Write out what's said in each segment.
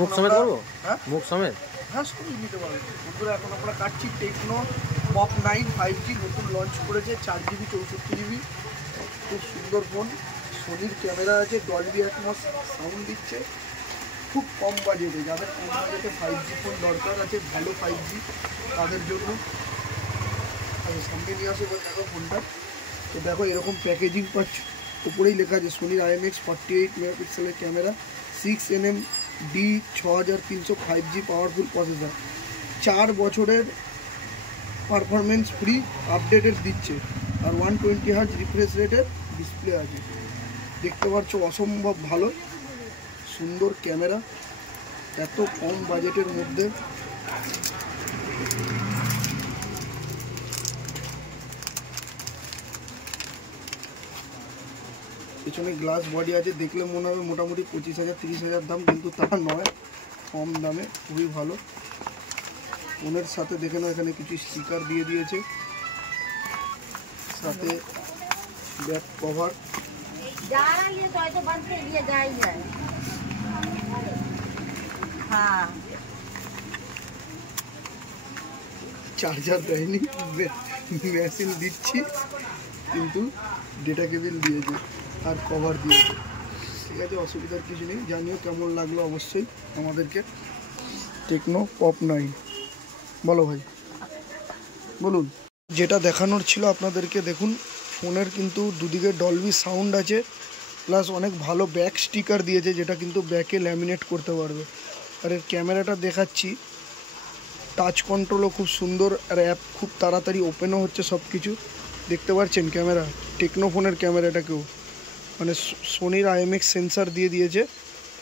মুখ সমেত করবো? হ্যাঁ মুখ সমেত, হ্যাঁ সবই নিতে পারবেন বন্ধুরা। এখন আমরা কাটছি টেকনো পপ 9 5G নতুন লঞ্চ করেছে, 4GB 64GB, খুব সুন্দর ফোন। সোনির ক্যামেরা আছে, ডলবি অ্যাটমস সাউন্ড দিচ্ছে, খুব কম বাজেটে। যাদের কম বাজেটে 5G ফোন দরকার আছে, ভালো 5G, তাদের জন্য। আচ্ছা সামনে নিয়ে আসে এবার দেখো ফোনটা। তো দেখো এরকম প্যাকেজিং পাচ্ছ, উপরেই লেখা আছে সোনির IMX 48 মেগাপিক্সেলের camera, 6nm D6300 5G powerful processor, 4 বছরের পারফরমেন্স ফ্রি আপডেটেড দিচ্ছে, আর 120Hz রিফ্রেশ রেটের ডিসপ্লে আছে। দেখতে পাচ্ছ অসম্ভব ভালো সুন্দর ক্যামেরা এত কম বাজেটের মধ্যে। পিছনে গ্লাস বডি আছে, দেখলে মনে হবে মোটামুটি 25,000 30,000 দাম, কিন্তু তা নয়, কম দামে খুবই ভালো। ফোনের সাথে দেখে নাও এখানে কিছু স্টিকার দিয়ে দিয়েছে, সাথে ব্যাক কভার, চার্জার দেয়নি, মেশিন দিচ্ছি কিন্তু ডেটা কেবিল দিয়েছে আর কভার দিয়েছে। ঠিক আছে, অসুবিধার কিছু নেই। জানিও কেমন লাগলো অবশ্যই আমাদেরকে। টেকনো পপ 9 বলো ভাই, বলুন। যেটা দেখানোর ছিল আপনাদেরকে, দেখুন ফোনের কিন্তু দুদিকে ডলবি সাউন্ড আছে, প্লাস অনেক ভালো ব্যাক স্টিকার দিয়েছে, যেটা কিন্তু ব্যাকে ল্যামিনেট করতে পারবে। আর এর ক্যামেরাটা দেখাচ্ছি, টাচ কন্ট্রোলও খুব সুন্দর, আর অ্যাপ খুব তাড়াতাড়ি ওপেনও হচ্ছে সব কিছু। দেখতে পাচ্ছেন ক্যামেরা, টেকনো ফোনের ক্যামেরাটাকেও মানে সোনির IMX সেন্সার দিয়ে দিয়েছে,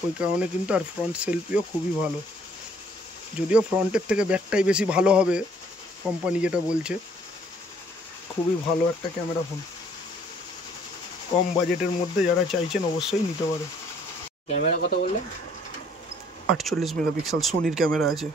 ওই কারণে কিন্তু। আর ফ্রন্ট সেলফিও খুবই ভালো, যদিও ফ্রন্টের থেকে ব্যাকটাই বেশি ভালো হবে কোম্পানি যেটা বলছে। খুবই ভালো একটা ক্যামেরা ফোন, কম বাজেটের মধ্যে যারা চাইছেন অবশ্যই নিতে পারে। ক্যামেরা কত বললে? 48 মেগাপিক্সেল সোনির ক্যামেরা আছে।